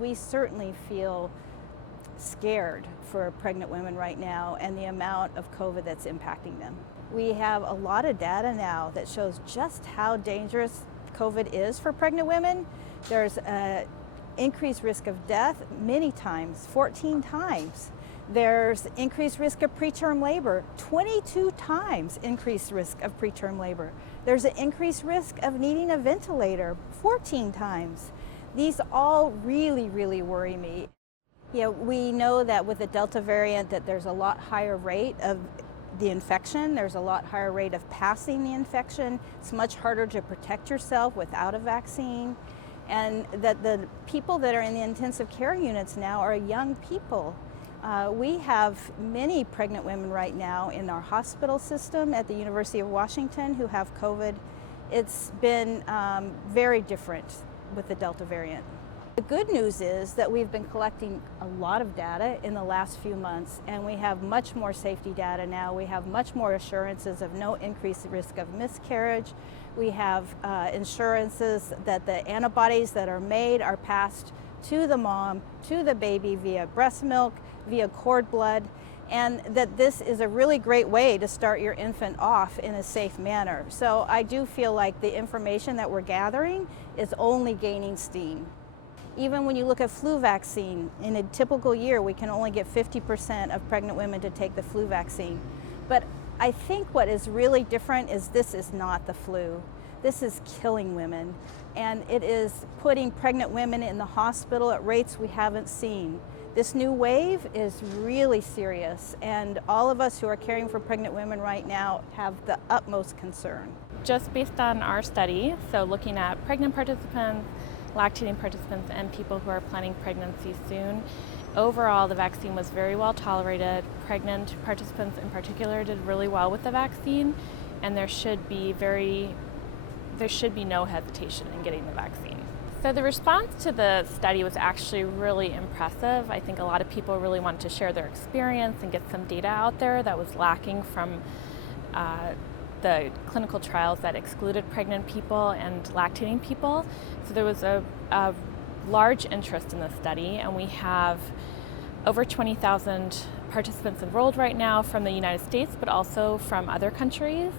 We certainly feel scared for pregnant women right now and the amount of COVID that's impacting them. We have a lot of data now that shows just how dangerous COVID is for pregnant women. There's an increased risk of death many times, 14 times. There's increased risk of preterm labor, 22 times increased risk of preterm labor. There's an increased risk of needing a ventilator, 14 times. These all really worry me. We know that with the Delta variant that there's a lot higher rate of the infection, there's a lot higher rate of passing the infection. It's much harder to protect yourself without a vaccine. And that the people that are in the intensive care units now are young people. We have many pregnant women right now in our hospital system at the University of Washington who have COVID. It's been very different with the Delta variant. The good news is that we've been collecting a lot of data in the last few months, and we have much more safety data now. We have much more assurances of no increased risk of miscarriage. We have assurances that the antibodies that are made are passed to the mom, to the baby via breast milk, via cord blood, and that this is a really great way to start your infant off in a safe manner. So I do feel like the information that we're gathering is only gaining steam. Even when you look at flu vaccine, in a typical year we can only get 50% of pregnant women to take the flu vaccine. But I think what is really different is this is not the flu. This is killing women, and it is putting pregnant women in the hospital at rates we haven't seen. This new wave is really serious, and all of us who are caring for pregnant women right now have the utmost concern. Just based on our study, so looking at pregnant participants, lactating participants, and people who are planning pregnancy soon, overall the vaccine was very well tolerated. Pregnant participants in particular did really well with the vaccine, and there should be no hesitation in getting the vaccine. So the response to the study was actually really impressive. I think a lot of people really wanted to share their experience and get some data out there that was lacking from the clinical trials that excluded pregnant people and lactating people. So there was a large interest in the study, and we have over 20,000 participants enrolled right now from the United States, but also from other countries.